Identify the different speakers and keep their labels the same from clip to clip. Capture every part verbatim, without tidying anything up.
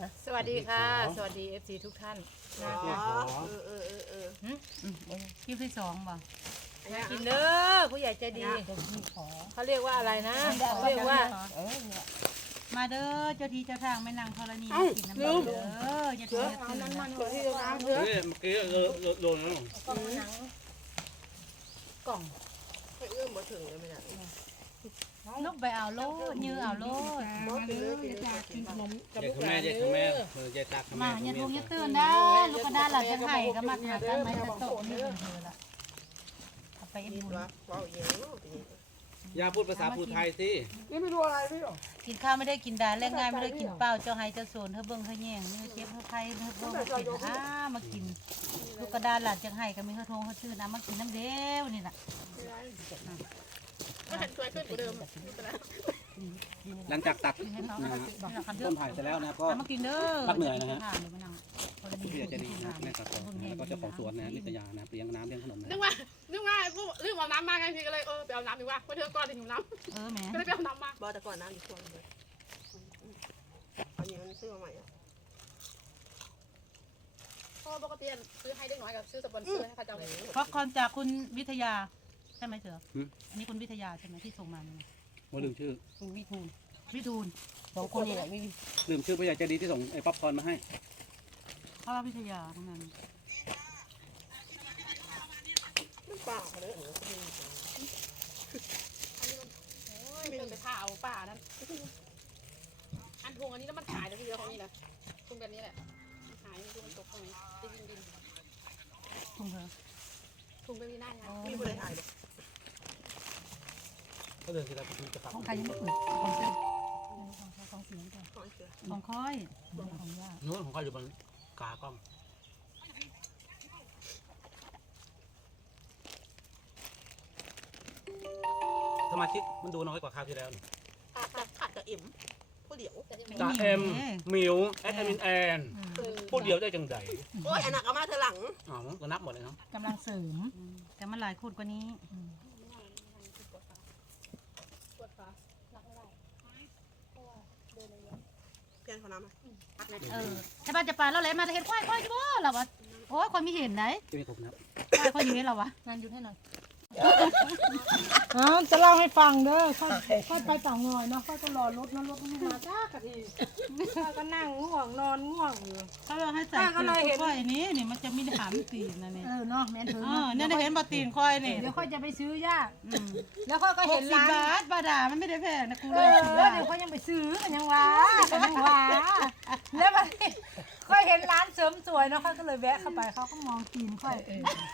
Speaker 1: สวัสดีค่ะสวัสดีเอฟซีทุกท่านนะ
Speaker 2: อ๋อ
Speaker 1: คะ
Speaker 2: เออเออเออเออ
Speaker 3: คลิปที่สองบ่
Speaker 1: มากินเด้อผู้ใหญ่ใจดีเขาเรียกว่าอะไรนะเขาเรียกว่า
Speaker 3: มาเด้อเจ้าที่เจ้าทางแม่นางธรณีมากินน้ำมันเด้ออย่าถืออย่าตื่นนะ
Speaker 1: คนที่จะล้างเนื้อ
Speaker 4: เฮ้ยเมื่อกี้โดนโดนแล้ว
Speaker 1: กล่องหนังกล่อง
Speaker 2: ให้เอื้อมมาถึงเลยไหมเนี่ย
Speaker 3: ลูกไปเอาโลดยื้อเอาโลด
Speaker 2: มอกินเลยกินเลยกินขนม
Speaker 4: เจ๊คุณแม่เจ๊คุณแม่เออเจ๊ตักคุณ
Speaker 3: มา
Speaker 4: แม่
Speaker 3: อย่าทุกอย่าตื่นได้ลูกกระดาษหลับจะไห้ก็มาหากันไหมจะโตนี่เป็นเธอละเอาไปเอ็ม
Speaker 2: กิน
Speaker 3: บุญ
Speaker 2: วะว้าวเย็น
Speaker 4: อย่าพูดภาษาพูดไทยสิ
Speaker 2: นี่ไม่รู้อะไรพี่หรอ
Speaker 3: กินข้าวไม่ได้กินดาแรงงานไม่ได้กินเป้าเจ้าไห้เจ้าโซนเธอเบิ้งเธอแย่งเธอเจ็บเธอไข้เธอเบิ้งเธอกินอ้ามากินลูกกระดาษหลับจะไห้ก็มีเขาโทงเขาชื่อนะมากินน้ำเด้วนี่แหละ
Speaker 2: ก็เห็นสวยขึ้นกว่าเดิม
Speaker 4: หลังจากตัก
Speaker 3: ให้เขา
Speaker 4: นะฮะ
Speaker 3: ต้
Speaker 4: ต้นไผ่เสร็จแล้วนะก็
Speaker 3: มากินเด้อ
Speaker 4: พักเหนื่อยนะฮะ
Speaker 3: พี่
Speaker 4: พี่จะดีนะแม่ตัดต่อแล้วก็เจ้าของสวนนะนิตยานะเลี้ยงน้ำเลี้ยงขนมนะ
Speaker 5: นึกว่านึกว่าพูดลืมเอาน้ำมาไงพี่ก็เลยเออไปเอาน้ำดีกว่าเพราะเธอก่อนจะหิวน้
Speaker 3: เออแม่
Speaker 5: ำก็เลยไปเอาน้ำมา
Speaker 2: บอแต่ก่อนน้ำอยู่ช่วงเลยอันนี้มันซื้อมาใหม่อ่ะ
Speaker 5: เพราะปกติซื้อให้เด็กน้อยกับซื้อสปอนเซอร์ให้เขาเจ้าเลย
Speaker 3: เพราะคอนจากคุณวิทยาใช่ไหมเสืออันนี้คุณวิทยาใช่ไหมที่ส่งมาเนี่ย
Speaker 4: ว่าลืมชื่อ
Speaker 3: คุณวิทูลวิทูลสองคนนี่แหละวิ
Speaker 4: ลืมชื่อผู้ใหญ่ใจดีที่ส่งไอ้ป๊อปคอร์นมาให้
Speaker 3: เพราะว่าวิทยาทั้งนั้น
Speaker 2: มันป่าเลย
Speaker 5: อันนี้มันโอ้ยเป็นไปท่าเอาป่านั้นอันทวงอันนี้แล้วมันหายเลยทีเดียวของนี่นะทุ่งแบบนี้แหละหายทุ่งมันตกตรงนี้ดินดิน
Speaker 3: ทุ่งเธอ
Speaker 5: ทุ่งแบบนี้น่าจะ
Speaker 2: พี่ไม่ได้ถ่ายหรอก
Speaker 4: ก็เดินทีละทีจะขับ
Speaker 3: ของใครยังไม่เปิดของเสือของเสือก่อน
Speaker 2: ขอเสือ
Speaker 3: ของค่อยของย่า
Speaker 4: นู้นของเขาอยู่บนกากล้องสมาชิกมันดูน้อยกว่าคราวที่แล้ว
Speaker 2: ขาดกับขาดกับเอ็มผู้เดียว
Speaker 4: จ่าเอ็มมิวแอดมินแอนพูดเดียวได้จังใด
Speaker 2: โอ้ยอันนักเอามาเธอหลัง
Speaker 4: อ๋อก็นับหมดเลยเนาะ
Speaker 3: กำลังเสริมแต่มันหลายคนกว่านี้
Speaker 5: ปวดขาหนักไม่ได้เพราะว่าเดินเลย
Speaker 2: เพี้ยนเขาน้ำมา
Speaker 3: เออใช่ป่ะจะปลาแล้วเลยมาจะเห็นควายควายจ้าบ่เราวะโอ้ยคนไม่เห็นไหน
Speaker 4: จะมีผมนับ
Speaker 3: ควายควายอยู่ให้เราวะนั่นอยู่ให้หน่อย
Speaker 1: อ๋อจะเล่าให้ฟังเด้อค่อยค่อยไปเต่างอยเนาะค่อยก็รอรถนะรถไม่มาจ้ากะทีข้าก็นั่งง่วงนอนง่วงอยู่
Speaker 3: เขาเลยให้ใส่ควายนี้นี่มันจะมีหามตีนนะนี่
Speaker 1: เออเนาะแม่นถึง
Speaker 3: เออเนี่ยได้เห็นบะตีนควายนี่
Speaker 1: เดี๋ยวค่อยจะไปซื้อยากแล้วค่อยก็เห็น
Speaker 3: สิบ
Speaker 1: ร้าน
Speaker 3: บาทบาดามันไม่ได้แพงนะกู
Speaker 1: เอ
Speaker 3: เลย
Speaker 1: อเดี๋ยวค่อยยังไปซื้อกันยังวะกันยังวะแล้วมันค่อยเห็นร้านเสริมสวยเนาะค่อยก็เลยแวะเข้าไปเขาก็มองตีนค่อย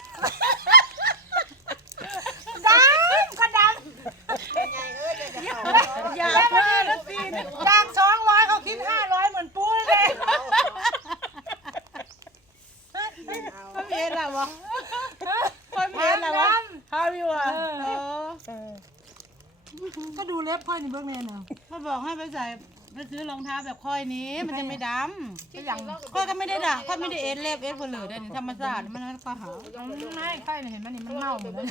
Speaker 1: ดังก็ดัง
Speaker 2: ไงเอ้ยจะเขา
Speaker 1: อย่าเพิ่มนะตีนดังสองร้อยเขาคิดห้าร้อยเหมือนปูเลย
Speaker 2: เอา
Speaker 3: เขาเห็นแล้ววะเขาเห็นแล้ววะเขาอยู่อ่ะ
Speaker 1: ก็ดูเล็บค่อยนี่เบื้องเนี่ยเนาะ
Speaker 3: เขาบอกให้ไปใส่ไปซื้อรองเท้าแบบค่อยนี้มันจะไม่ด
Speaker 5: ที่อย่างเรา
Speaker 3: ำค่อยก็ไม่ได้ด่าค่อยไม่ได้เอ็นเล็บเอ็นเฟลือได้ธรรมชาติมันก็หา
Speaker 1: ไม่ค่อยเห็นมันนี่มันเน่าหมดเลย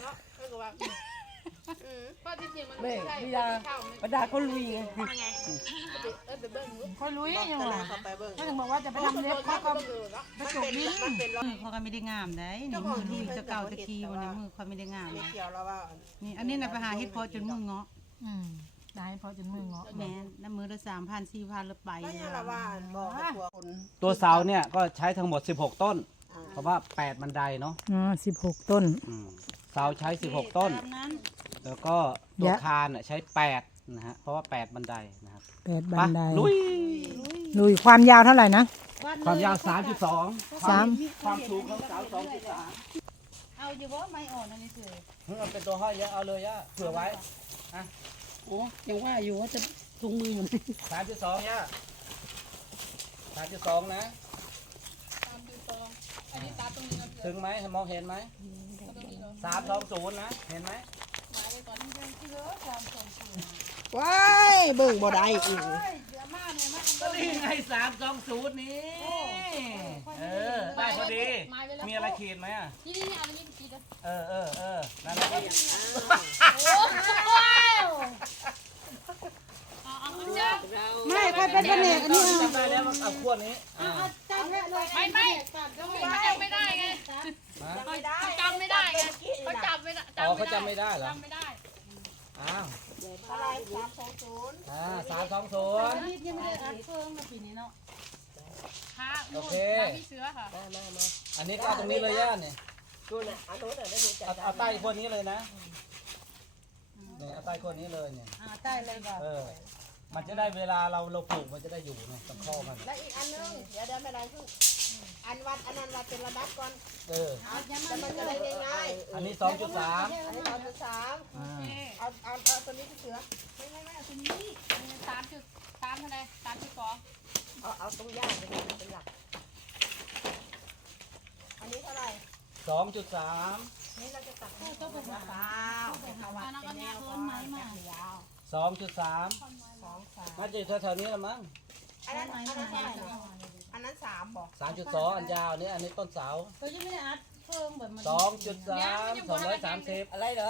Speaker 5: เพราะจริงๆมันไม่ใช่ข้าวมัน
Speaker 1: ประดาเขาลุยไง
Speaker 5: ไงเออไปเบิ้ง
Speaker 1: เขาลุยยัง
Speaker 2: แต่
Speaker 1: ไง
Speaker 2: ละเขาไปเบิ่ง
Speaker 1: เขาถึงบอกว่าจะไปทำเล็บเขาก็
Speaker 2: มันเป็นมันเป็นรถ
Speaker 3: มือเขาก็ไม่ได้งามได้นี่มือลุยจะเก่าตะกี้วันนี้มือเขาไม่ได้งาม
Speaker 2: ไม่เกี่ยวแล้วว่า
Speaker 3: นี่อันนี้นะไปหาเฮ็ดพอจนมือเงาะ
Speaker 1: อืมได้พอจนมือเงาะ
Speaker 3: แม่น้ำมือละสามพันสี่พันละไป
Speaker 2: ก็ยังละว่าบอกกับตัวคน
Speaker 4: ตัวเสาเนี่ยก็ใช้ทั้งหมดสิบหกต้น เพราะว่าแปดบันไดเนาะ
Speaker 1: อ๋อสิบหกต้น
Speaker 4: อืมเสาใช้สิบหกต้น
Speaker 3: ตามนั้น
Speaker 4: แล้วก็ตัวคานน่ะใช้แปดนะฮะเพราะว่าแปดบันไดนะครับ
Speaker 1: แปดบันได
Speaker 4: ลุย
Speaker 1: ลุยความยาวเท่าไหร่นะ
Speaker 4: ความยาวสามจุดสอง
Speaker 1: สาม
Speaker 4: ความสูงของเสาสองจุดสาม
Speaker 3: เอาอยู่ว่าไม่อ่อนอันนี้คือ
Speaker 4: มันเป็นตัวห้อยเยอะเอาเลยย่าเผื่อไว้
Speaker 1: โอ้ยังว่าอยู่ว่าจะถุงมืออยู่
Speaker 4: สามจุดสองย่าสามจุดสองนะ
Speaker 5: ตามดูตรงอันนี้ตาตรงนี้นะ
Speaker 4: ถึงไหมมองเห็นไหมสามสองศูนย์นะเห็นไหม
Speaker 5: มาเลยก่อนที่ที่เหลือความสมบูรณ์
Speaker 2: ว้ายเบิ่งบ่ได้อีก
Speaker 5: เดี๋ยวมาเนี่ยมา
Speaker 4: ก็นี่ไงสามสองศูนย์นี้เออได้พอดีมีอะไรขีดไหมอ่ะ
Speaker 5: ที่นี่เอาอันนี้ขีดเลย
Speaker 4: เออเออเออนั่นแหละ
Speaker 5: โอ้โห
Speaker 3: เอาไม่ค่อยเป็นแผนกอันนี้
Speaker 4: จำได้แล้วว่าเอาขวดนี้อ่า
Speaker 3: ใจแท้เลย
Speaker 5: ไม่ไม่เขาจำไม่ได้ไง
Speaker 4: ฮะ
Speaker 2: ไม่ได้
Speaker 5: เขาจำไม่ได้ไงเขาจำไม่ได้
Speaker 4: อ๋อเขาจำไม่ได้เหรอ
Speaker 5: จำไม่ได้
Speaker 4: อ้าว
Speaker 2: อะไรสามสองศูนย์
Speaker 4: อ่าสามสองศูนย์
Speaker 3: นี่ยังไม่ได้อัดเพิ่งมาปีนี้เนาะ
Speaker 5: ค่ะ
Speaker 4: โอเค
Speaker 5: พี่เสือค่ะ
Speaker 2: มามามา
Speaker 4: อันนี้ก็เอาตรงนี้เลยย่าเนี่ย
Speaker 2: ดูน่ะอันโน้นน่ะได้ดูจั
Speaker 4: เอา
Speaker 2: ด
Speaker 4: เอาใต้ขวดนี้เลยนะเนี่ยเอาใต้ขวดนี้เลยเนี่ย
Speaker 3: อ่าใต้เลยบ่
Speaker 4: เออ มันจะได้เวลาเราเราปลูกมันจะได้อยู่เนี่ยตรงข้อมัน
Speaker 2: และอีกอันนึงเดี๋ยวเดี๋ยวไม่ได้ขึ้นอันวัดอันนั้นวัดเป็นระดับก่อน
Speaker 4: เออ
Speaker 2: แต่มันจะได้ง่าย
Speaker 4: อันนี้สองจุดสาม
Speaker 2: ๆอันนี้สองจุดสาม
Speaker 4: อ่า
Speaker 2: เอาเอาเอาตัวนี้ไปเสือ
Speaker 5: ไม่ไม่ไม่เอาตัวนี้สามจุดสามเท่าไหร่สามจุดสอง
Speaker 2: เอาเอาตรงย่าเป็นเป็นหลักอันนี้เท่าไหร่
Speaker 4: สองจุดสาม
Speaker 2: นี่เราจะตัดให้
Speaker 3: ต้องเป็น
Speaker 2: มะพร้าวเป็นขวัดเป็นแนวก่อนยาว
Speaker 4: สองจุดสาม
Speaker 2: สองสาม
Speaker 4: น่าจะอยู่แถวๆนี้ละมั้ง
Speaker 2: อันนั้นอันนั้นเท่าไหร่อันนั้นสามบอก
Speaker 4: สามจุดสองอันยาวนี่อันนี้ต้นเสา
Speaker 3: ก็ยังไม่ได้อัดเพิ่งแบบมัน
Speaker 4: สองจุดสามสองร้อยสามสิบ
Speaker 2: อะไรเหรอ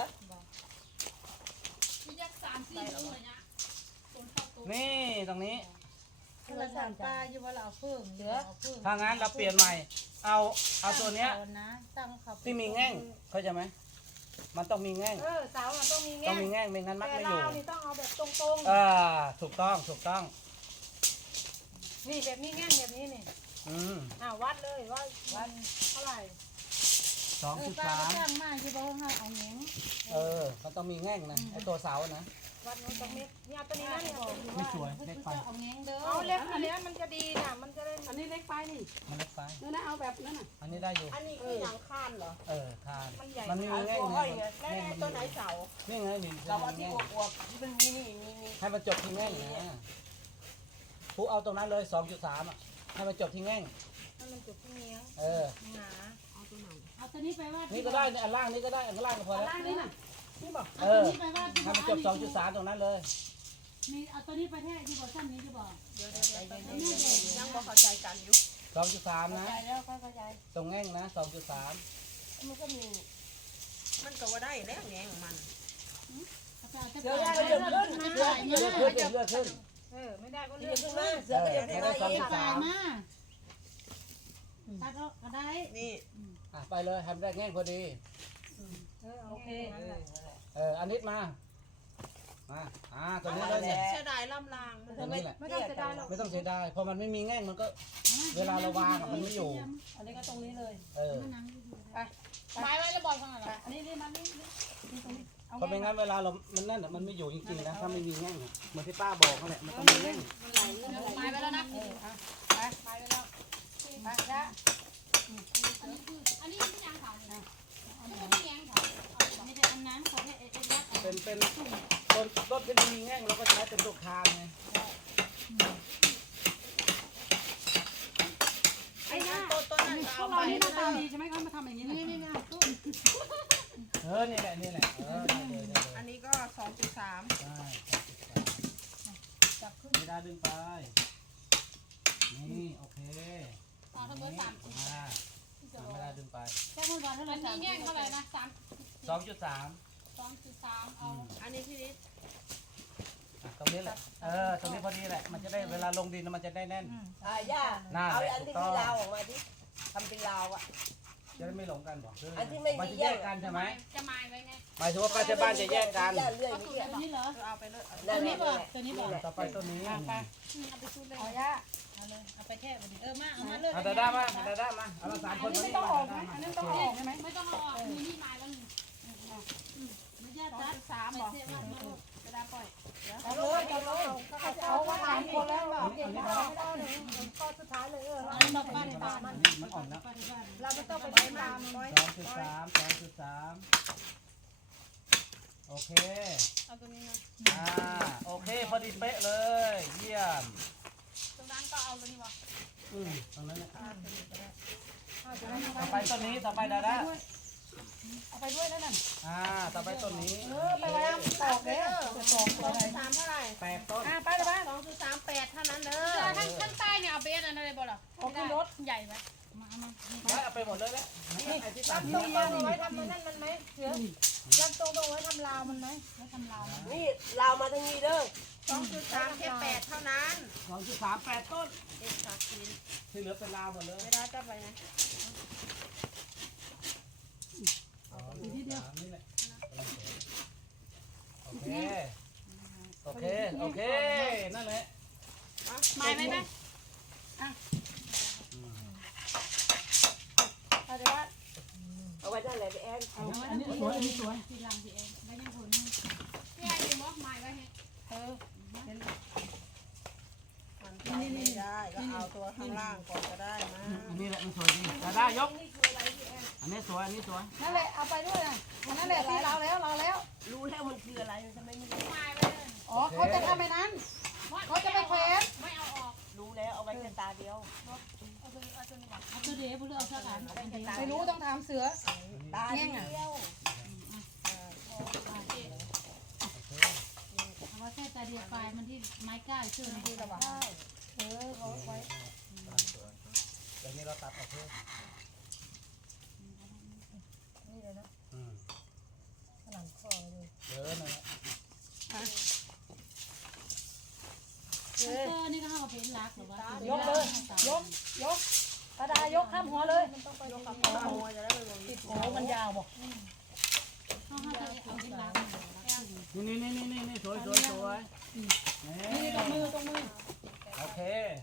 Speaker 5: มียักษ์สามสี่ลูกเลยนะคนเข้าตัว
Speaker 4: นี่ตรงนี้
Speaker 3: เราสั่งปลาอยู่ว่าเราเอาเพิ่งเหลือเอาเพิ่ง
Speaker 4: ถ้างั้นเราเปลี่ยนใหม่ เอาเอาตัวเนี้ย
Speaker 3: นะตั้งเขา
Speaker 4: ที่มีแง่งเข้าใจไหมมันต้องมีแง่ง
Speaker 1: เออเสาอะต้องมี
Speaker 4: ต้อ
Speaker 1: แง่
Speaker 4: งมีแง่งไม่งั้นมัด
Speaker 1: แต่
Speaker 4: ไม่อยู่
Speaker 1: เรานี่ต้องเอาแบบตรง
Speaker 4: อ่าถูกต้องถูกต้อง
Speaker 1: ๆนี่แบบมีแง่งแบบนี้นี่
Speaker 4: อืม
Speaker 1: อ่าวัดเลยว่าวัดเท่าไหร่
Speaker 4: สอง
Speaker 3: เออ
Speaker 4: จุด
Speaker 3: ปลา
Speaker 4: สาม
Speaker 3: ก็ตั้งมากอยู่บ่ห้องเอาเงี้ย
Speaker 4: เออมันต้องมีแง่งนะไอตัวเสานะ
Speaker 1: วัดนู้นตรงนี้นี่เอาตัวนี้นะนี่บอกอยู่
Speaker 4: ไม่
Speaker 1: ว่า
Speaker 4: สวยเล็กไป
Speaker 3: เอาเงี้ยเด้อ
Speaker 1: เอาเล็กอันเนี้ยมันจะดีน่ะมันจะได้
Speaker 5: อันนี้เล็กไปนี่
Speaker 4: มันเล็กไป
Speaker 5: นั่นนะเอาแบบนั้นน่ะ
Speaker 4: อันนี้ได้อยู่
Speaker 2: อันนี้คือหลังคานเหรอ
Speaker 4: เออทาน
Speaker 1: มันใหญ่
Speaker 4: มันไม่มีแง่ง
Speaker 2: ตัว
Speaker 4: นะ
Speaker 2: ห้อยไงแล้ว
Speaker 4: แง่ง
Speaker 2: ไอ้
Speaker 4: มัน
Speaker 2: ตัวไหนเสา
Speaker 4: นี่ไงนี่
Speaker 2: เราเอา
Speaker 4: มันมี
Speaker 2: ที่
Speaker 4: แง่ง
Speaker 2: อวบๆที่มันมีนี่มีมี
Speaker 4: ให้มันจบที่แง่งนะผู้เอาตรงนั้นเลยสองจุดสามอ่ะให้มันจบที่แง่ง
Speaker 1: ให้มันจุดที่เนี้ย
Speaker 4: เออ
Speaker 1: หนา
Speaker 3: เอาตัวนี้ไปว่า
Speaker 4: นี่ก็ได้เนี่ยอันล่างนี่ก็ได้อันล่างก็พอแล้ว
Speaker 1: ล่างนี่น่ะนี่บอก
Speaker 4: เอ
Speaker 3: เอาตัว
Speaker 4: อ
Speaker 3: นี้ไปว่า
Speaker 4: ให้มันจบสองจุดสามตรงนั้นเลย
Speaker 3: มีเอาตัวนี้ไปแท้ที่บ่สั้นนี้จะบอก
Speaker 2: เดี๋ยวเดี๋ยวเดี๋ยวเดี๋ยวเดี๋ยวยังบ่เข้าใจกันอยู่
Speaker 4: สองจุดสามนะ
Speaker 1: ใจแล้วค่อยเข้าใจ
Speaker 4: ตรงแง่งนะสองจุดสาม
Speaker 2: มันก็มีมันก็ว่าได้แล้วแงของมัน
Speaker 3: เดี๋ยวได้เดี๋ยวขึ้น
Speaker 4: เลือกขึ้นเลือกขึ้น
Speaker 1: เออไม่ได้ก็
Speaker 2: เดี๋
Speaker 1: เลื
Speaker 2: ย
Speaker 1: อ
Speaker 2: ว
Speaker 1: ก
Speaker 2: ขึ้นมาเสือก็จะได้
Speaker 4: เออ
Speaker 2: ได้อีก
Speaker 3: จ่ายมาตัดเอาก็ได้
Speaker 2: นี่
Speaker 4: อ่ะไปเลยให้มันได้แง่งพอดี
Speaker 1: เออโอเค
Speaker 4: เอออันนี้มา มาอ่าตัวนี้เลยเนี่ย
Speaker 2: เสียดายลำลางมัน
Speaker 4: ตัวนี้แหละ
Speaker 1: ไม่ต้องเสียดายหรอก
Speaker 4: ไม่ต้องเสียดายพอมันไม่มีแง่งมันก็ เวลาเราวางอะมันไม่อยู่
Speaker 1: อันนี้ก็ตรงนี้เลย
Speaker 4: เออ
Speaker 5: ไม้ไว้แล้วบอลข้างหลัง
Speaker 1: อันนี้นี่มันนี่นี่ตรงนี้เอา
Speaker 4: เพราะไม่งั้นเวลาเรา มันนั่นอะมันไม่อยู่จริงๆนะถ้าไม่มีแง่งอะเหมือนที่ป้าบอกนั่นแหละมันต้องมีแง่ง
Speaker 5: ไม้ไว้แล้วนะ
Speaker 1: เออเอาไป
Speaker 5: ไม้ไว้แล้ว
Speaker 1: ไปแล้ว
Speaker 5: อันนี้คืออันนี้ไม่ยางเขาเลยนะอันนี้ไม่ยางเขา
Speaker 3: นี่จะอันนั้นเขาให้เอ็ดรัด
Speaker 4: เป็นเป็นต้นต้นที่มันมีแง่งเราก็ใช้เป็นตัวคานไง
Speaker 2: ไอ้นั่นตัวตัวนั้น
Speaker 1: พ
Speaker 2: เอา
Speaker 1: วก
Speaker 2: ไป
Speaker 1: เรานี่หน้าตา
Speaker 2: นะ
Speaker 1: ดีใช่ไหมเขามาทำอย่างนี้นี่นี่นี่
Speaker 4: เออนี่แหละนี่แหละเออได้เลยได้เลย
Speaker 2: อันนี้ก็สองจุดสาม
Speaker 4: ได้จับขึ้นไม่ได้ดึงไป นี่โอเค
Speaker 5: ต่อทั้งเบอร์สาม
Speaker 4: อ่าไม่ได้ดึงไป
Speaker 3: แค่คนวันเท่าไห
Speaker 5: มั
Speaker 3: ร่
Speaker 5: นมีแง่งเท่าไหร่นะสาม
Speaker 4: สองจุดสาม
Speaker 5: สองจุดสามเอา
Speaker 2: อันนี้พี่นิด
Speaker 4: ตรงนี้แหละ เออ ตรงนี้พอดีแหละ มันจะได้เวลาลงดินมันจะได้แน่น
Speaker 2: อ่าย่า
Speaker 4: น่า
Speaker 2: เอา
Speaker 4: แหละ
Speaker 2: อันที่
Speaker 4: ถูกต้
Speaker 2: มี
Speaker 4: อง
Speaker 2: ลาวออกมาดิทำเป็นลาวอ่ะ
Speaker 4: จะได้ไม่หลงกันบอก
Speaker 2: อันที่ไม่มี
Speaker 4: มันจะแยกกันใช่ไหม
Speaker 5: จะไม้ไว้ไง
Speaker 4: หมายถึงว่าป้าที่บ้านจะแยกกัน
Speaker 2: ย่าเลื่อยนี่
Speaker 3: ตัวนี้เหรอ
Speaker 2: เอาไปเลย
Speaker 3: ตัวนี้บ่ตัวนี้บ่
Speaker 4: ต่อไปต้นนี้
Speaker 5: เอาไปชุดเลย
Speaker 1: เอาย่า
Speaker 3: เอาเลยเอาไปแค่วันนี้เออมาเอามาเลย
Speaker 4: เอาดาด้ามาเอาดาด้ามาเอาละสามคนมา
Speaker 1: ไม่
Speaker 4: นี่
Speaker 1: ต้องออกไหม
Speaker 4: มา
Speaker 1: อันนั้นต้องออกใช่ไหม
Speaker 5: ไม่ต้องเอาออกมีนี่ไม้แล้วนี่
Speaker 3: ไม่ยากตัด
Speaker 1: สามบอก
Speaker 5: จะได้ปล่อย
Speaker 1: เอาเลยเอาเลยเอาว่าสามคนแล้วเก่งมากไม่ได้เลยข้อสุดท้ายเลยเออ
Speaker 3: อันนี้บอกป้าในบ้าน
Speaker 4: อันนี้มันอ่อนแล้ว
Speaker 3: ป้าในบ้าน
Speaker 1: เราไม่ต้องไปใช้ตามมัน
Speaker 4: สองจุดสามสองจุดสามโอเค
Speaker 5: เอาตัวนี้นะ
Speaker 4: อ่า โอเค พอดีเป๊ะเลย เยี่ยม
Speaker 5: ตรงนั้นก็เอาตัวนี้วะ
Speaker 4: อืมตรงนั้นนะต่อไปต้นนี้ ต่อไปดาด้า
Speaker 1: เอาไปด้วยนั่นน่ะ
Speaker 4: อ่า ต่อไปต้นนี้
Speaker 1: เออไปไว้แล้วตอกเลยจะตอก
Speaker 2: ส
Speaker 1: ตั
Speaker 2: อ
Speaker 1: ว
Speaker 2: ง
Speaker 1: ไหน
Speaker 2: จุดสามเท่าไหร่
Speaker 4: แปดต้น
Speaker 1: อ่าไปเลยบ้าน
Speaker 2: สองจุดสามแปดเท่านั้นเด้
Speaker 5: เอ
Speaker 2: อ
Speaker 5: อท่านท่านใต้เนี่ยเอาเบสอันนั้นเลยบ่หรอ
Speaker 1: เอาขึ้นรถ
Speaker 5: ใหญ่ไหม
Speaker 3: มาเอามา
Speaker 4: ไว้เอาไปหมดเลยแหละไอ้ที่ตัด
Speaker 1: ต้องเอาไว้ทำมันนั่นมันไหมเสือลำตรงตรงไว้ทำลาวมันไหมไว้ทำลาวมัน
Speaker 2: นี่เรามาทางนี้เด้อ
Speaker 6: สองจุดสามแค่แปดเท่านั้น
Speaker 4: สองจุดสามแปดต้น
Speaker 6: เด็กขาดกิน
Speaker 4: ที่เหลือเป็นลาวหมดเลย
Speaker 6: ไม่ได้จับไปนะ
Speaker 4: อีกทีเดียวนี่แหละโอเคโอเคโอเคนั่นแหละ
Speaker 5: ไม้ไหมไหม
Speaker 6: เอาจะว่า
Speaker 2: เอาไว้ด้านไหนไปแอน
Speaker 1: อันนี้สวยอันนี้สวย
Speaker 5: ทีหลังพี่เองแล้วยังผลพี่ไอ้ยืมว่าไม้ไว้ให้
Speaker 1: เออ
Speaker 6: มันไปไม่ได้ก็เอาตัวข้างล่างก่อนก็ได้นะ
Speaker 4: อันนี้แหละมันสวยดีดาด้ายกอันนี้สวยอันนี้สวย
Speaker 1: นั่นแหละเอาไปด้วยนะอันนั่นแหละที่เราแล้วเราแล้ว
Speaker 2: รู้แล้วมันคืออะไรมันจะไม่มี
Speaker 5: ไม้ไว้เลย
Speaker 1: อ๋อเขาจะทำไอ้นั้นเขาจะไปแขวน
Speaker 5: ไม่เอาออก
Speaker 2: รู้แล้วเอาไว้แค่ตาเดียว
Speaker 5: เอาตัวเอาตัวนี้ก่อน
Speaker 3: เอาตัวเดียวบ่เลือกเอาสักอันเอาตัวเดียว
Speaker 1: ไม่รู้ต้องถามเสือ
Speaker 2: ตาเดียว
Speaker 3: เอาว่าแค่ตาเดียวปลายมันที่ไม้ก้าวชื่อนะที่ระหว่าง
Speaker 1: เออเขาไว้
Speaker 4: เดี๋ยวนี้เราตัดออกเพิ่ม
Speaker 1: นี่เลยนะ
Speaker 4: อืม
Speaker 1: ผนังคอเลย
Speaker 4: เยอะนั่นแหละ
Speaker 3: เออนี่ก็เข้ากับเป็นรักหรือว่าย
Speaker 1: กเลยยกยกกระดายกข้ามหัวเลย
Speaker 6: ยกกับหัวจะได้ไปลง
Speaker 1: ติดโอ้มันยาวบอก
Speaker 3: เข้าเข้าจะเอาเป็นรัก
Speaker 4: นี่นี่นี่นี่นี่สวยสวยสวย
Speaker 1: นี่ตรงมือตรงมือ
Speaker 4: โอเค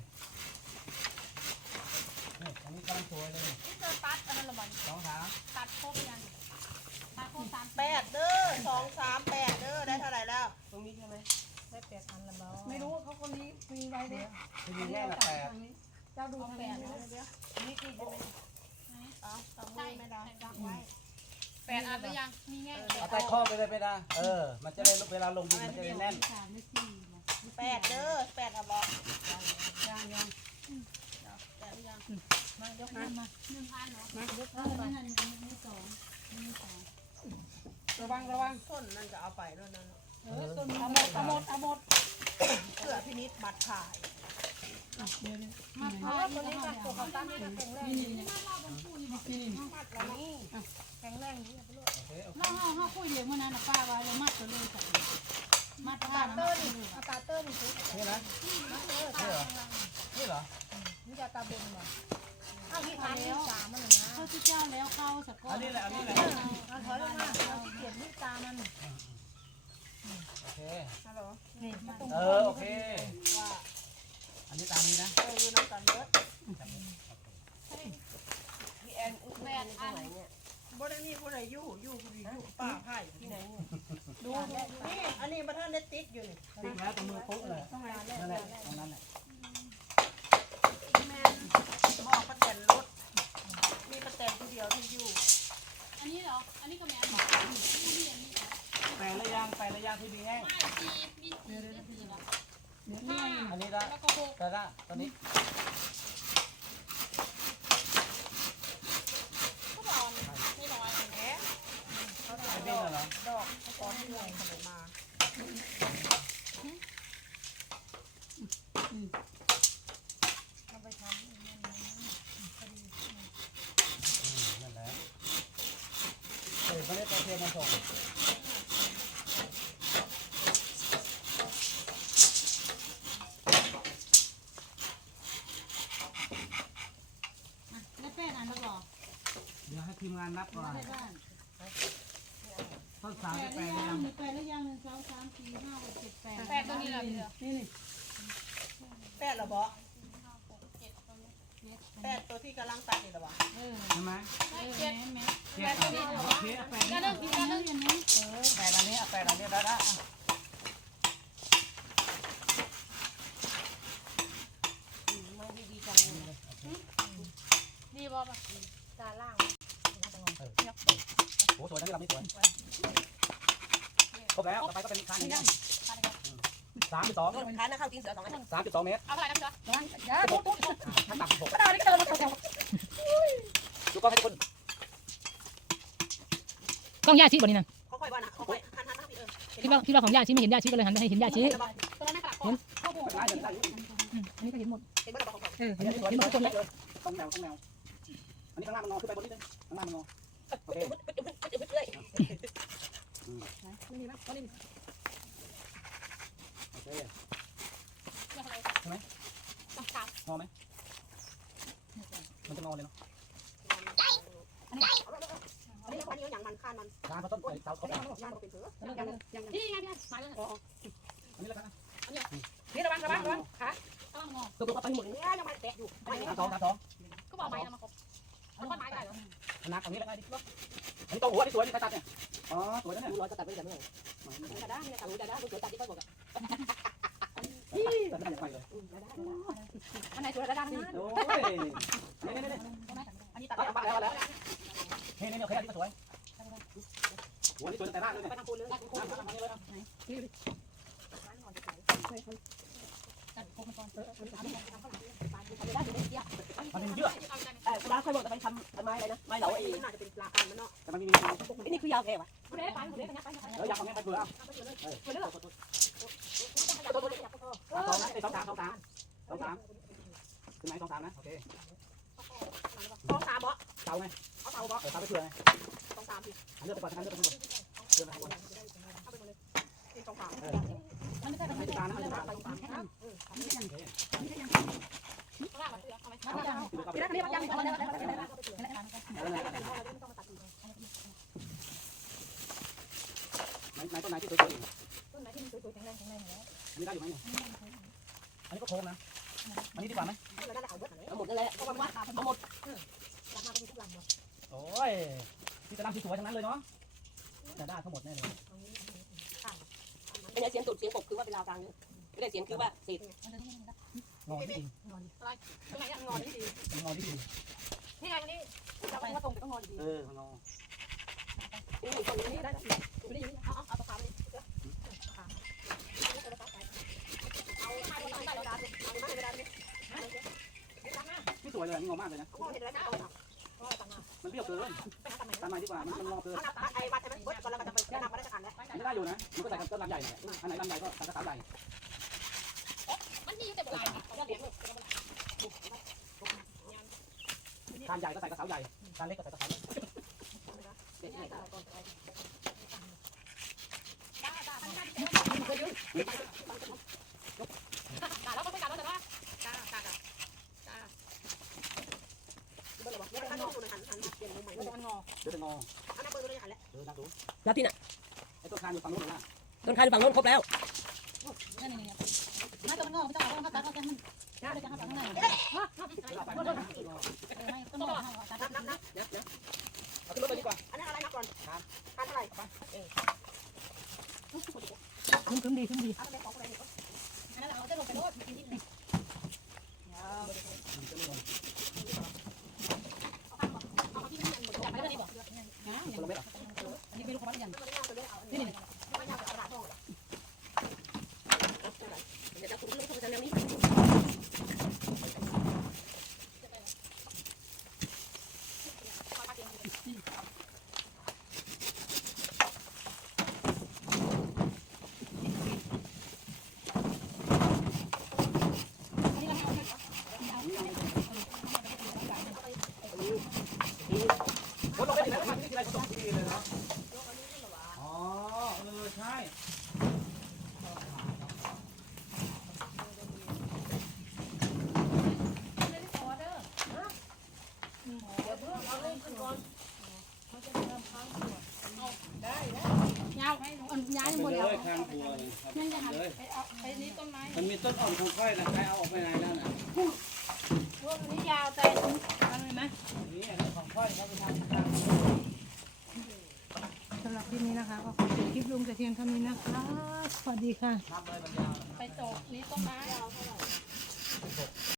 Speaker 4: นี่อันนี้กำลังสวยเลย
Speaker 5: นี่เจอตัดอันนั้นละมัน
Speaker 4: สองสาม
Speaker 5: ตัดครบยังตัดครบสาม
Speaker 6: แปดเด้อสองสามแปดเด้อได้เท่าไหร่แล้ว
Speaker 2: ตรงนี้ใช่ไหม
Speaker 1: ได้แปดอันละบ้าไม่รู้เขาคนนี้มีไว้เด็ก
Speaker 4: ที่มีแง่ละแปด
Speaker 1: เจ้าดูแปด
Speaker 6: นี่คือจะเป็นเอาตามมือไม่ได้จับไว้
Speaker 5: แปดอันหรือยังมีแง่
Speaker 4: เอาใต้ข้อไปเลยไปนะเออ มันจะได้เวลาลงดินมันจะได้แน่น
Speaker 3: สามไม่สี่นะ
Speaker 6: แปดเด้อแปดเอาบอก
Speaker 1: ยังยัง
Speaker 6: แปดหรือยัง
Speaker 1: มายกขึ้นมา
Speaker 5: หนึ่งอันเนาะ
Speaker 1: มายก
Speaker 3: เอ
Speaker 1: ขึ้
Speaker 3: อน
Speaker 1: มา
Speaker 3: นี่นั่นนี่สองนี่สอง
Speaker 1: ระวังระวัง
Speaker 6: ต้นนั่นจะเอาไปด้วยนั่น
Speaker 1: เออต้นเอาหมดเอาหมดเอาหมด
Speaker 6: เพื่อพินิจบัตรขาย
Speaker 3: มาพ
Speaker 1: เอา
Speaker 3: ร้าว
Speaker 1: ตัวนี้กันตัวเขาตั้งนี่แข็งแรง
Speaker 3: นี่นี่
Speaker 6: มัดแล้วนี่
Speaker 1: แข็งแรงนี่
Speaker 4: โอเคโอเค
Speaker 3: เราเฮาเฮาคุยเดี๋ยวมื้อนั้นน่ะป้าว่าเรามัดตัวเลยจ้ะมัดผ้า
Speaker 1: ตา
Speaker 3: นะ
Speaker 1: เตอร์นี่เอาตาเตอร์นี่สิ
Speaker 4: นี่นะ
Speaker 1: เออ
Speaker 4: นี่เหรอนี่เหรอ
Speaker 1: นี่จะตาบนบ่เอาที่พันที่สามมันนะ
Speaker 3: เขาที่เจ้าแล้วเข้าสักก้อ
Speaker 4: อั
Speaker 3: น
Speaker 4: นนี้แหละอันนี้แหละ
Speaker 1: เอาถอยลงมาเอาเขียนที่ตามัน
Speaker 4: โอเค
Speaker 6: ฮัลโหล
Speaker 1: นี่ตรง
Speaker 4: เออโอเค
Speaker 6: ว่า
Speaker 4: อันนี้ตามนี้นะ
Speaker 6: เอออยู่น้ำกันเบิด
Speaker 2: พี่แอนอุ้มแม่ตรงไหนเนี่ย
Speaker 6: บ่ได้มีผู้ใดอยู่อยู่ผู้ใดอยู่ป้าไผ่ที่ไหน
Speaker 1: ดู
Speaker 6: นี่อันนี้ประธานได้ติดอยู่นี่
Speaker 4: ติ๊กแล้วตรงมือปุ๊บเลยนั่นแหละตรงนั้นแหละ
Speaker 6: แม่บอกประแตนรถมีประแตนผู้เดียวที่อยู่
Speaker 5: อันนี้เหรออันนี้ก็แม่บอกนี่นี่อันนี้
Speaker 4: แปลระยางแปลระยางที่มีแห้ง
Speaker 5: ไม่มีมีสี่สี่เหรอห้า
Speaker 4: อันนี้ละ
Speaker 5: แล้วก็หก
Speaker 4: แต่ละตอนนี้
Speaker 5: ก็ร้อนไม่ร้อย
Speaker 6: แหมเขา
Speaker 4: ไอ้
Speaker 6: จะ
Speaker 4: บินเหรอ
Speaker 6: ดอกตอนที่ลงขนมมา
Speaker 1: เอาไปทำ
Speaker 4: นั่นแหละเฮ้ยไม่ได้ตัวเทียมมาส่ง
Speaker 3: แล้วแป้งอันละบ่
Speaker 4: เดี๋ยวให้ทีมงานนับก่อน
Speaker 3: ในบ้าน
Speaker 4: ต้นสาม
Speaker 3: แป
Speaker 4: จะ
Speaker 3: ด
Speaker 4: แป
Speaker 3: แล้
Speaker 4: ล
Speaker 3: ว
Speaker 4: ระ
Speaker 3: ยั
Speaker 4: ยาง ง
Speaker 3: มีแปดแล้วยังหนึ่งสองสามสี่ห้าหกเจ็ดแปด
Speaker 5: แปดตัวนี้เหรอพี่เหรอ
Speaker 1: นี่นี่
Speaker 6: แปดเหรอบ่
Speaker 5: เจ็ดตัวนี้
Speaker 6: แปดตัวที่กำลังตัดนี่เหรอบ่
Speaker 3: เออ
Speaker 4: ใช่ไหม
Speaker 3: เออ
Speaker 5: เจ็ด
Speaker 3: แม่แม่
Speaker 4: เทียบกันโอเคแปล
Speaker 5: การ
Speaker 4: นี้
Speaker 5: เรื่องกินการเรื่อง
Speaker 3: อย่างนี้
Speaker 4: แปลอันนี้แปลอันนี้ได้ละ
Speaker 2: ไม่ดีดีจังเลย
Speaker 5: ดีบอป่ะ
Speaker 1: ตาล่าง
Speaker 4: โอ้สวยนะนี่ลำนี้สวยครบแล้วต่อไปก็เป็นคานนี้สามจุดสอง
Speaker 2: โดนค้านะเข้าจริงเสือสองอัน
Speaker 4: สามจุดสองเมตร
Speaker 5: เอาเท่าไหร่นะพี่จ๊ะ
Speaker 1: ล่างยาตุ๊ดตุ๊ด
Speaker 4: ขั้นต่ำสิบหก
Speaker 1: กระดาษนี่ก็เดินมาแถว
Speaker 4: ดูกล้องให้ทุกคน
Speaker 7: กล้องย่าชี้บ่นี่นะ
Speaker 6: เขาค่อยว่านะเขาค่อยหันหันมาพี่เออ
Speaker 7: คิดว่าคิดว่าของย่าชี้ไม่เห็นย่าชี้ก็เลยหันไปให้เห็นย่าชี้
Speaker 5: ตัวนั้นไม่กระดับก่อน
Speaker 4: ได้เดี๋ยวได้
Speaker 7: อืมอันนี้ก็เห็นหมด
Speaker 6: เห็นบ่ได้บอกของเขา
Speaker 7: เออ
Speaker 4: อัน
Speaker 7: เห็น
Speaker 4: นี้
Speaker 7: หมด
Speaker 4: สวย
Speaker 7: เห็นหมดทุกคนเลย
Speaker 4: ต้องแนวต้องแนวอันนี้ข้างล่างมันงอขึ้นไปบนนิดนึงข้างล่างมันงอโอเค
Speaker 5: ไม่มีไหมก็นี่
Speaker 4: โอเค
Speaker 5: ใช่ไหม
Speaker 4: พอไหมมันจะงอเลยเนาะ
Speaker 5: อันนี้อันนี้อย่างมันข้านมัน
Speaker 4: ทานเขาต้นใส่เตาเขาแตก
Speaker 5: ย่างเป็นเผือยังยังนี่ไงพี่มาเลยอ๋อ
Speaker 4: อันนี้แล้วกันนะ
Speaker 5: นี่ระวังระวังระวังขา
Speaker 3: ต้องงอ
Speaker 5: ตัวตัวไปหมดเนี่ยยังมาแตะอยู่
Speaker 4: ทานสองทานสอง
Speaker 5: ก็บอกไม้นะมาครบแล้วก็ไม้ได้เหรอ
Speaker 4: อันนักตรงนี้แล้วไงดิอันนี้ตัวหัวที่สวยนี่ใครตัดเนี่ยอ๋อสวยนะเนี่ย
Speaker 6: ร้อยจะตัดไปแต่เมื่อไหร่
Speaker 5: จะได้เนี่ย
Speaker 6: ตัดจะได้ตัวตัดที่ต้นบอก
Speaker 4: ตัดไม่ได้อย่างไรเลย
Speaker 5: อันไหนสวยระดับนี้
Speaker 4: โอ้ยนี่นี่นี่
Speaker 5: อันนี้ตัด
Speaker 4: เอาแล้วแล้วนี่นี่โอเคอันนี้ก็สวยหัวนี่สวยแต่รากเลยเนี่ย
Speaker 5: ไปทางคุณเลย
Speaker 4: น้ำน้ำนี่เลยนะ
Speaker 3: ตัดผมก่อน
Speaker 4: มันเป็นเยื่อ
Speaker 6: แต่ร้านค่อยบอกจะไปทำไม้อะไรนะไม้เหลาไอ้
Speaker 5: น่าจะเป็นปลาอันมันเนาะ
Speaker 4: แต่มันมี
Speaker 6: นี่คือยาวแค่วะ
Speaker 5: คุณเอ๊ะไปคุณเอ๊ะไปไป
Speaker 4: แล้วอยากเอาเงี้ยไปเผื่อ
Speaker 5: ไปเลือก
Speaker 4: สองนะสองสามสองสามสองสามคือไหนสองสามนะโอเค
Speaker 5: ต้องตามบ่
Speaker 4: เตาไง
Speaker 5: เอาเตาบ่
Speaker 4: เออเตาไปเผื่อไง
Speaker 5: ต้องตามพี่
Speaker 4: เลือกไปก่อนเลือกไปก่อนเลือกไปก่อน
Speaker 5: เอาไปหมดเลยนี่ต้องตาม
Speaker 3: มันไม่ใช่แบบ
Speaker 4: ไม่
Speaker 3: นี้
Speaker 4: ตานะไม่ตา
Speaker 5: ไปตามนะต้องลากมาเอาไหม
Speaker 3: มันจะ
Speaker 5: พี่ได้เรียกยังเอาได้ได้ได้ได้
Speaker 4: ไหนไหนต้นไหนที่สวยๆ
Speaker 5: ต้นไหนที่มันสวยๆแข็งแรงแข็งแรงแล้ว
Speaker 4: อันนี้ได้อยู่ไหมเนี่ยอันนี้ก็โค้งนะ อันนี้ดีกว่าไหม
Speaker 5: เราได้เอาเบิดไหน
Speaker 6: เอาหมดนั่นแหละ
Speaker 5: เพราะว่าเอาหมดราคาเป็นทุกลำเลย
Speaker 4: โอ้ยที่จะนำที่สวยทั้งนั้นเลยเนาะแต่ได้ทั้งหมดแน่เลย
Speaker 6: ไม่ได้เสียงตุดเสียงกบคือว่าเป็นราวกลางเนี่ยไม่ได้เสียงคือว่าเศษ
Speaker 4: งอที่ดี
Speaker 5: ตรงไหนยังงอนี่ดี
Speaker 4: งอที่ดี
Speaker 5: นี่ไงนี่เราไปว่าตรงต้องงอดี
Speaker 4: เอองอ
Speaker 5: นี่ตรงนี้ได้อยู่นี่อยู่นี่เอาเอาเอาตะขาบนี่เอาให้เราได้เวลาเอาไม่เวลาเนี่ย
Speaker 4: ที่สวยเลยนี่งอมากเลยนะ
Speaker 5: งอเห็นแล้วนะเอาเอาตังค์
Speaker 4: มันเบี้ยวเกิน
Speaker 5: ไปหาตังค์ไหน
Speaker 4: ตัดใหม่ดีกว่า มันมันงอเกิน
Speaker 5: เอาตังค์ไอ้วัดใช่ไหมเบิดก่อนแล้วก็จะไปแนะนำมาได้สักอันแล้ว
Speaker 4: อันนี้ได้อยู่นะ มันก็ใส่กับต้นลำใหญ่เนี่ยอันไหนลำใหญ่ก็ใส่กระถางใหญ่
Speaker 5: มันมีแต่โบราณเขาเรียก
Speaker 4: ทานใหญ่ก็ใส่กระถางใหญ่ทานเล็กก็ใส่กระถาง
Speaker 5: ด่าแล้วก็ไม่ด่าแล้วแต่ว่าด่าด่าด่าด่าเบอร์อะไรวะเบอร์อะไรงอหันหันเปลี่ยนมุมใหม่เบอร์อะไรงอ
Speaker 4: เดี๋ยวจะงอ
Speaker 5: อันนั้นเบอร์อะไรหันแล้ว
Speaker 4: เออนักดู
Speaker 6: แล้วที่น่ะ
Speaker 4: ไอ้ต้นคานอยู่ฝั่งนู้นหรือว่า
Speaker 6: ต้นคายฝั่งโน้นครบแล้ว
Speaker 3: นี่นี่นี่ไม่ต้องงอไม่ต้องเอาเขาตัดเขาจะมันเลยจะเขาตัดข้างในเออไม่ต้องงอเขาตัด
Speaker 5: นับนับนับ
Speaker 4: เอาขึ้นรถไปดีกว่า
Speaker 5: อันนั้นอะไรนับก่อนทานเท่าไหร่
Speaker 7: คุ้มคุ้มดีคุ้มดี
Speaker 5: เอาไปของอะไรเนี่ย
Speaker 3: อันนั้นเราจะลงไปโลดกินนิดนึง
Speaker 5: เอาที่นี่หมด
Speaker 3: จับไปแล้วนี่บอก
Speaker 4: คนละเม็ดอ่ะ
Speaker 3: อันนี้ไม่รู้เขาว่าอย่าง
Speaker 5: นี่นี่ไม่ยากกระดาษทอง
Speaker 6: เดี๋ยวจะคุณรู้เขาจะเรื่องนี้
Speaker 5: ย้ายหมดแล้ว
Speaker 2: ข้างครัวเลย
Speaker 5: ยังจะหัน
Speaker 2: เลย
Speaker 5: ไปเอาไปนี้ต้นไม้
Speaker 2: มันมีต้นอ่อนของค่อยนะใครเอาออกไปไหนแล้วน่ะ
Speaker 5: พวกนี้ยาวแต่อะไรไหม
Speaker 2: นี่ของค่อยเขาไปทำ
Speaker 1: สำหรับคลิปนี้นะคะก็ขอจบคลิปลุงแต่เพียงเท่านี้นะคะสวัสดีค่ะ
Speaker 2: ทำเลยมันยาว
Speaker 5: ไปโตกนี้ต้นไม้